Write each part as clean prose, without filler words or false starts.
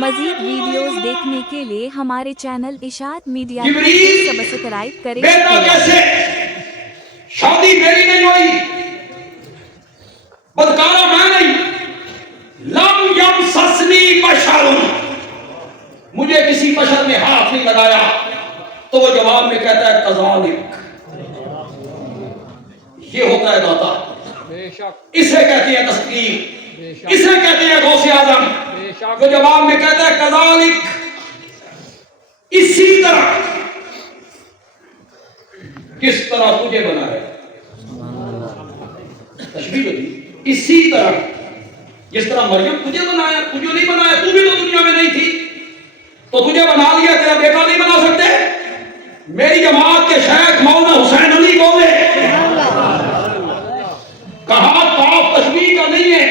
مزید ویڈیوز دیکھنے کے لیے ہمارے چینل اشاعت میڈیا کو سبسکرائب کریں۔ بیٹا کیسے؟ شادی میری نہیں ہوئی، بدکارا میں نہیں، لم یمسسنی بشر، مجھے کسی بشر نے ہاتھ نہیں لگایا۔ تو وہ جواب میں کہتا ہے کذالک، یہ ہوتا ہے داتا، اسے کہتے ہیں تسکین، اسے کہتے ہیں غوث اعظم۔ وہ جواب میں کہتا ہے کذالک، اسی طرح، کس طرح تجھے بنایا، تشبیہ ہوتی، اسی طرح جس طرح مریم تجھے بنایا، تجھے نہیں بنایا، تو بھی تو دنیا میں نہیں تھی، تو تجھے بنا لیا، تیرا بیٹا نہیں بنا سکتے۔ میری جماعت کے شیخ مولانا حسین علی بولے، کہا کاف تشبیہ کا نہیں ہے،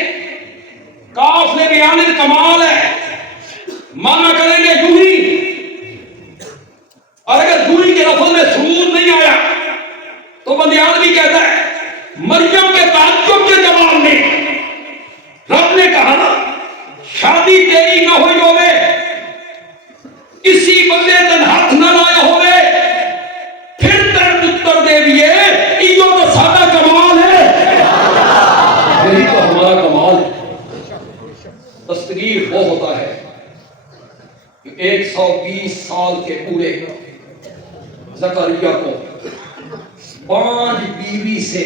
کاف نے بیان الکمال ہے، مانا کریں گے یوں ہی، اور اگر یوں ہی کے لفظ میں سرور نہیں آیا تو بندیالوی کہتا ہے مریم کے تعجب کے جواب میں رب نے کہا نا شادی تیری نہ ہوئی ہوئے، کسی بندے تن ہاتھ نہ لائے ہوئے، پھر تر پتر دے دیے، ایو تو سادہ کمال ہے، یہی تو ہمارا کمال ہے۔ تستگیر وہ ہوتا ہے کہ 120 سال کے پورے زکریا کو 5 بیوی سے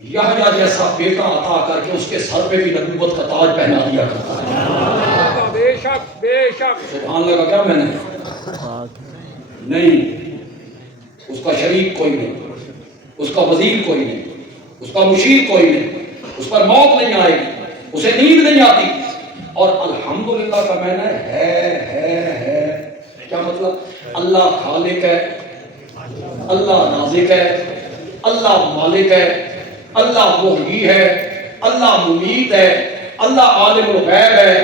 یحییٰ جیسا بیٹا عطا کر کے اس کے سر پہ بھی نبوت کا تاج پہنا دیا کرتا ہے۔ بے شک بے شک، سبحان اللہ کا کیا میں نے نہیں، اس کا شریک کوئی نہیں، اس کا وزیر کوئی نہیں، اس کا مشیر کوئی نہیں، اس پر موت نہیں آئے گی، اسے نیند نہیں آتی، اور الحمدللہ کا معنی ہے کیا مطلب؟ اللہ خالق ہے، اللہ رازق ہے، اللہ مالک ہے، اللہ محیی ہے، اللہ ممیت ہے، اللہ عالم الغیب ہے،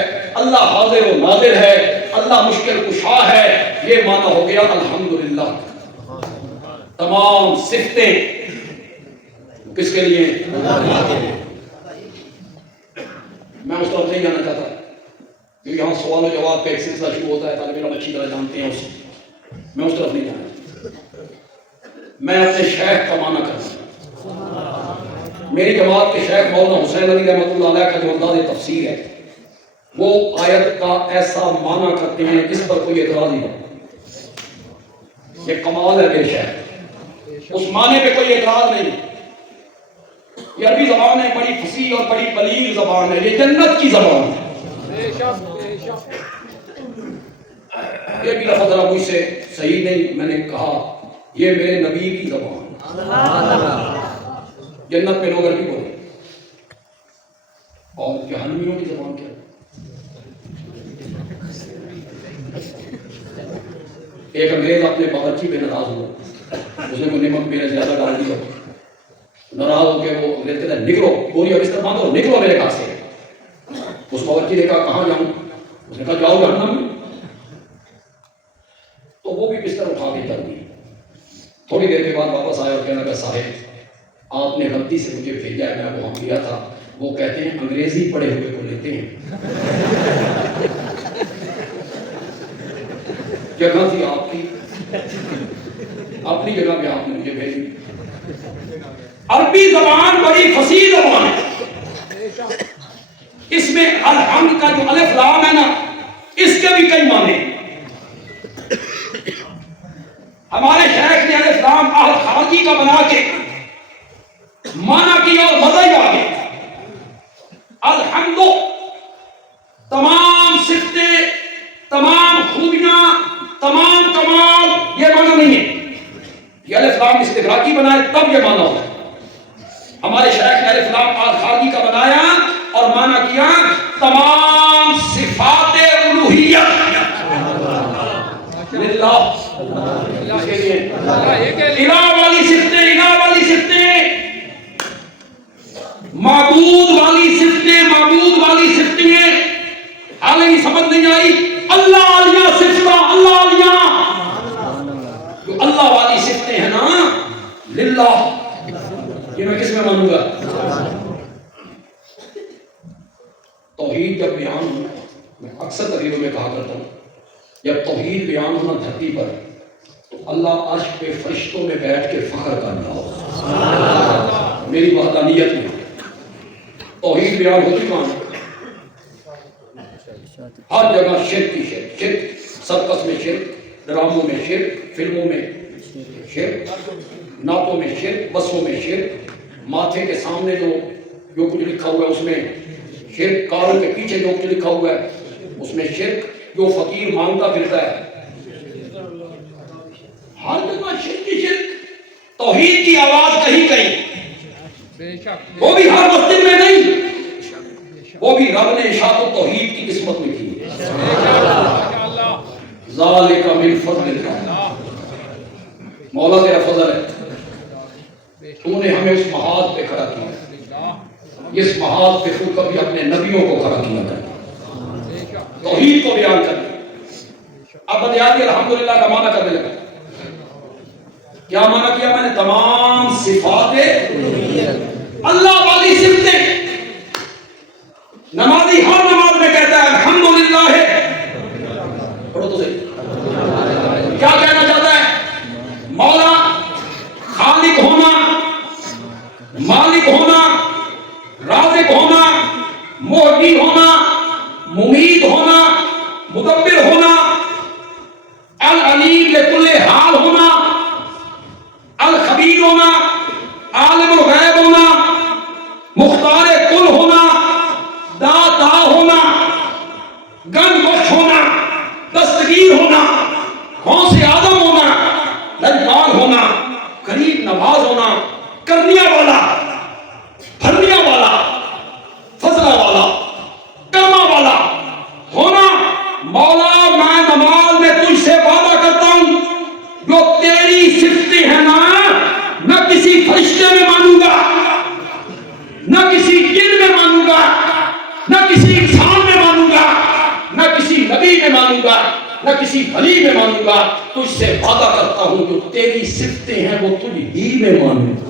اللہ حاضر و ناظر ہے، اللہ مشکل کشا ہے۔ یہ معنی ہو گیا الحمدللہ۔ تمام صفتیں کس کے لیے؟ میں اس طرف نہیں جانا چاہتا کیونکہ یہاں سوال و جواب پہ ایک سلسلہ شروع ہوتا ہے، طالب علم اچھی طرح جانتے ہیں اسے، میں اس طرف نہیں جانا چاہتا۔ میں اپنے شیخ کا معنی کرتا ہوں۔ میری جماعت کے شیخ مولانا حسین علی رحمۃ اللہ علیہ کا جو انداز تفسیر ہے وہ آیت کا ایسا معنی کرتے ہیں جس پر کوئی اعتراض نہیں ہو۔ یہ کمال ہے میرے شیخ، اس معنی پہ کوئی اعتراض نہیں۔ یہ عربی زبان ہے، بڑی فصیح اور بڑی بلیغ زبان ہے، یہ جنت کی زبان ہے۔ یہ بھی لفظ ذرا مجھ سے صحیح نہیں، میں نے کہا یہ میرے نبی کی زبان ہے۔ جنت میں لوگ عربی بولے، اور جہنمیوں کی زبان کیا ہے؟ ایک انگریز اپنے باورچی پہ ناراض ہوا، اس نے کوئی نمک میرے زیادہ ڈال دیا، ناراض ہو کے وہ انگریز کہتا ہے نکلو، بوری اب اس طرح باندھو، نکلو میرے گھر سے۔ اس باورچی نے کہا کہاں جاؤں؟ اس نے کہا جاؤ جہنم میں۔ تو وہ بھی بستر اٹھا کے چل دی۔ تھوڑی دیر کے بعد واپس آیا اور کہنے لگا صاحب آپ نے غلطی سے مجھے بھیجا ہے، میں وہاں گیا تھا، وہ کہتے ہیں انگریزی پڑھے ہوئے کو لیتے ہیں۔ جگہ تھی آپ کی، اپنی جگہ پہ آپ نے مجھے بھیجی۔ عربی زبان بڑی فصیح زبان ہے، اس میں الحمد کا جو الف لام ہے نا، اس کے بھی کئی معنی ہیں۔ ہمارے شیخ نے الف لام عہد خارجی کا بنا کے معنی کیا اور مزہ ہی آ گیا۔ الحمد تمام صفتیں، تمام خوبیاں، تمام کمال، یہ معنی نہیں ہے۔ یہ الف لام استغراقی بنائے تب یہ معنی ہوتا ہے۔ ہمارے شیخ نے الف لام عہد خارجی کا بنایا اور معنی کیا تمام صفات الوہیت للہ، اس کے لیے الہ والی صفتیں، الہ والی صفتیں، معبود والی صفتیں، معبود والی صفتیں، حالانکہ سمجھ نہیں آئی اللہ علیہ صفتہ، اللہ علیہ جو اللہ والی صفتیں ہیں نا للہ، یہ میں کس میں مانوں گا؟ توحید جب بیان ہو، میں اکثر تقریروں میں کہا کرتا ہوں، جب توحید بیان ہونا دھرتی پر تو اللہ عرش پہ فرشتوں میں بیٹھ کے فخر کر رہا ہو میری وحدانیت میں۔ توحید بیان ہو چکا ہے، ہر جگہ شرک کی شرک، شرک سرکس میں شرک، ڈراموں میں شرک، فلموں میں شرک، نعتوں میں شرک، بسوں میں شرک، ماتھے کے سامنے جو کچھ لکھا ہوا ہے اس میں شرک، کاروں کے پیچھے جو کچھ لکھا ہوا ہے اس میں شرک، جو فقیر مانگتا پھرتا ہے، ہر جگہ شرک کی شرک۔ توحید کی آواز کہیں کہیں، وہ بھی ہر مسجد میں نہیں، وہ بھی رب نے اشاعت و توحید کی قسمت میں کی۔ ذالک من فضل اللہ، مولا تیرا فضل ہے، تو نے ہمیں اس محاذ پہ کھڑا کیا، اس محاذ پہ تو کبھی اپنے نبیوں کو کھڑا کیا کر، توحید کو بیان کر۔ اب بدیاتی الحمدللہ کا معنی کرنے لگا، کیا معنی کیا میں نے؟ تمام صفات اللہ والی صفتیں۔ نمازی ہر نماز میں کہتا ہے الحمدللہ ہے، پڑھو تو صحیح، کیا کہنا چاہتا ہے؟ مولا خالق ہونا، مالک ہونا، رازق ہونا، محیی ہونا، ممیت ہونا، مدبر ہونا، العلیم لکل حال ہونا، الخبیر ہونا، عالم الغیب ہونا، مختار کل ہونا، داتا ہونا، گن بخش ہونا، دستگیر ہونا، غوث اعظم ہونا، لجپال ہونا، قریب نواز ہونا، کرنیا والا، بھرنیا والا، فضلہ والا، کرما والا ہونا۔ مولا میں نماز میں تجھ سے وعدہ کرتا ہوں جو تیری صفتیں ہیں نا، نہ کسی فرشتے میں مانوں گا، نہ کسی جن میں مانوں گا، نہ کسی انسان میں مانوں گا، نہ کسی نبی میں مانوں گا، نہ کسی ولی میں مانوں گا، تجھ سے وعدہ کرتا ہوں جو تیری صفتیں ہیں وہ تجھ ہی میں مانوں گا۔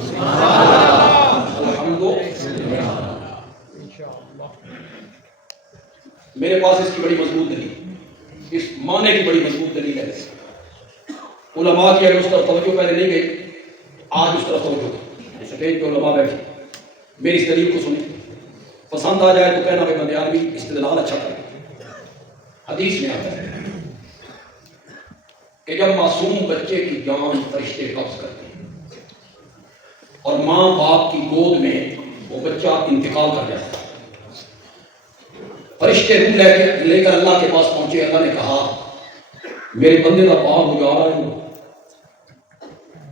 میرے پاس اس کی بڑی مضبوط دلیل، اس معنی کی بڑی مضبوط دلیل ہے۔ علماء کی اگر اس طرف توجہ پہلے نہیں گئی، آج اس طرف توجہ، سٹیج پہ علماء بیٹھے، میری اس دلیل کو سنیں، پسند آ جائے تو کہنا بھائی بندیالوی استدلال اچھا کرے۔ حدیث میں آتا ہے کہ جب معصوم بچے کی جان فرشتے قبض کرتے ہیں اور ماں باپ کی گود میں وہ بچہ انتقال کر جاتا ہے، فرشتے روح لے کر اللہ کے پاس پہنچے، اللہ نے کہا میرے بندے کا باغ اجاڑا ہے،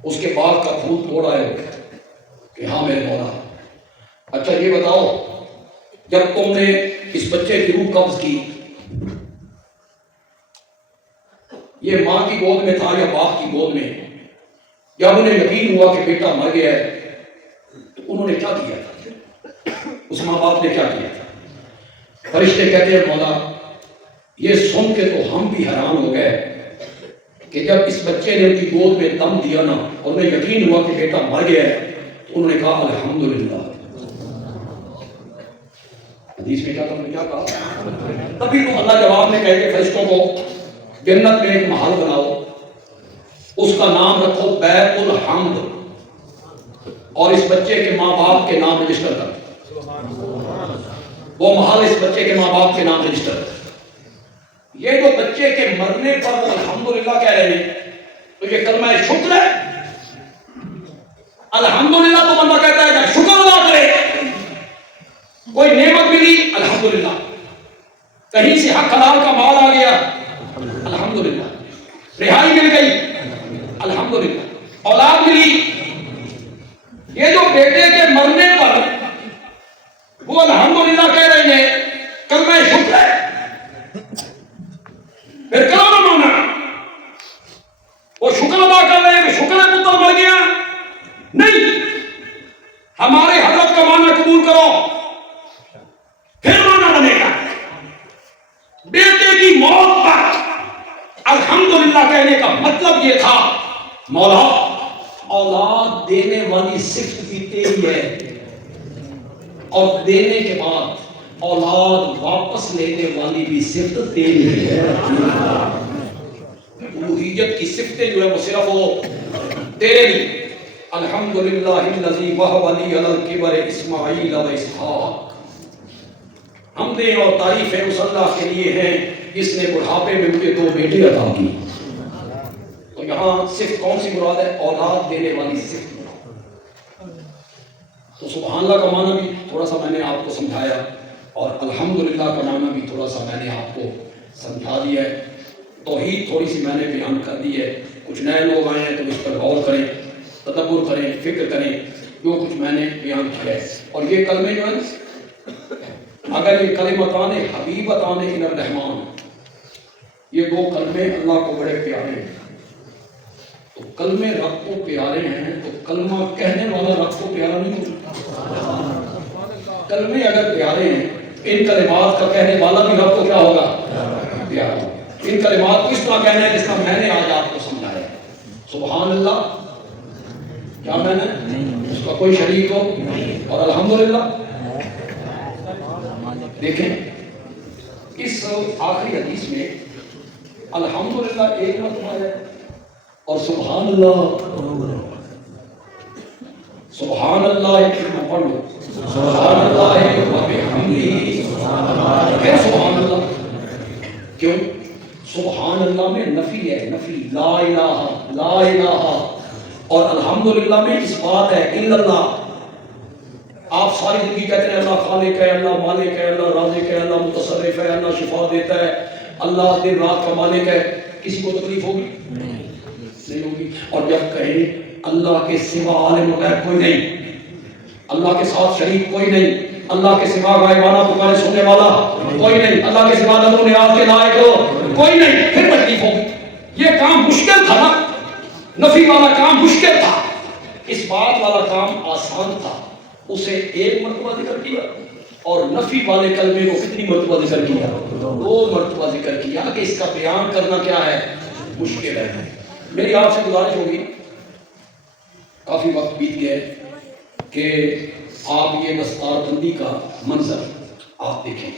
اس کے باغ کا پھول توڑا ہے کہ ہاں میرے مولا۔ اچھا یہ بتاؤ جب تم نے اس بچے کی روح قبض کی، یہ ماں کی گود میں تھا یا باپ کی گود میں؟ جب انہیں یقین ہوا کہ بیٹا مر گیا ہے تو انہوں نے کیا کیا تھا؟ اس ماں باپ نے کیا کیا تھا؟ فرشتے کہتے ہیں مولا یہ سن کے تو ہم بھی حیران ہو گئے کہ جب اس بچے نے ان کی گود میں دم دیا نا اور انہیں یقین ہوا کہ بیٹا مر گیا ہے تو انہوں نے کہا الحمدللہ۔ حدیث میں کیا کہا؟ تبھی تو اللہ جواب میں کہہ کے فرشتوں کو جنت میں ایک محل بناؤ، اس کا نام رکھو بیت الحمد، اور اس بچے کے ماں باپ کے نام رجسٹر کر، وہ محل اس بچے کے ماں باپ کے نام رجسٹر کر۔ یہ جو بچے کے مرنے پر وہ الحمدللہ کہہ رہے ہیں تو یہ کلمہ شکر ہے۔ الحمدللہ تو بندہ کہتا ہے کہ شکر ادا کرے، کوئی نعمت ملی الحمدللہ، کہیں سے حق حلال کا مال آ گیا الحمدللہ، رہائی مل گئی الحمدللہ، اولاد ملی۔ یہ جو بیٹے کے مرنے پر وہ الحمدللہ کہہ رہے ہیں کلمہ شکر ہے، پھر کیا مانا؟ وہ شکر ادا کر رہے ہیں کہ شکر ہے پتر مر گیا؟ نہیں، ہمارے حضرت کا معنی قبول کرو، پھر معنی بنے گا۔ بیٹے کی موت پر الحمدللہ کہنے کا مطلب یہ تھا مولا اولاد دینے والی صفت بھی تیری ہے، اور دینے کے بعد اولاد واپس لینے والی بھی صفت تیری ہے. الوہیت کی صفتیں جو ہے وہ صرف وہ تیرے لیے. الحمدللہ الذی وہب لی علی الکبر اسماعیل و اسحاق. حمدیں اور تعریفیں اس اللہ کے لیے ہیں جس نے بڑھاپے میں مجھے 2 بیٹے عطا کی. تو یہاں صرف کون سی مراد ہے؟ اولاد دینے والی صفت. تو سبحان اللہ کا معنی بھی تھوڑا سا میں نے آپ کو سمجھایا اور الحمدللہ کا معنی بھی تھوڑا سا میں نے آپ کو سمجھا دیا ہے. توحید تھوڑی سی میں نے بیان کر دی ہے. کچھ نئے لوگ آئے ہیں تو اس پر غور کریں، تدبر کریں، فکر کریں جو کچھ میں نے بیان کیا ہے. اور یہ کلمے جو ہیں، اگر یہ کلمتان حبیبتان الی الرحمن، یہ 2 کلمے اللہ کو بڑے پیارے ہیں. تو کلمے رب کو پیارے ہیں تو کلمہ کہنے والا رب کو پیارا نہیں ہوتا. کلمے اگر پیارے ہیں، ان کلمات کا کہنے والا بھی رب کو کیا ہوگا؟ پیارا ہوگا. ان کلمات کو اس طرح کہنا ہے جس طرح میں نے آج آپ کو سمجھایا. سبحان اللہ، کیا میں نے اس کا کوئی شریک ہو، اور الحمدللہ. دیکھیں اس آخری حدیث میں الحمدللہ ایک مرتبہ ہے اور سبحان اللہ ایک کلمہ پڑھ لو. سبحان اللہ و بحمدہ، پھر سبحان اللہ. کیوں؟ سبحان اللہ میں نفی ہے، نفی لا الہ لا الہ، اور الحمدللہ میں اس بات ہے الا اللہ. آپ ساری زندگی کہتے ہیں اللہ خالق ہے، اللہ مالک ہے، اللہ رازق ہے، اللہ متصرف ہے، اللہ شفا دیتا ہے، اللہ دن رات کا مالک ہے. کسی کو تکلیف ہوگی؟ نہیں ہوگی. اور جب کہیں اللہ کے سوا عالم الغیب کوئی نہیں، اللہ کے ساتھ شریک کوئی نہیں، اللہ کے سوا غائبانہ پکارے سننے والا کوئی نہیں، اللہ کے سوا نظر و نیاز کے لائق کوئی نہیں، پھر تکلیف ہوگی. یہ کام مشکل تھا نا، نفی والا کام مشکل تھا، اس بات والا کام آسان تھا. اسے 1 مرتبہ ذکر کیا اور نفی والے کلمے کو کتنی مرتبہ ذکر کیا؟ 2 مرتبہ ذکر کیا کہ اس کا بیان کرنا کیا ہے؟ مشکل ہے. میری آپ سے گزارش ہوگی، کافی وقت بیت گیا ہے، کہ آپ یہ دستار بندی کا منظر آپ دیکھیں.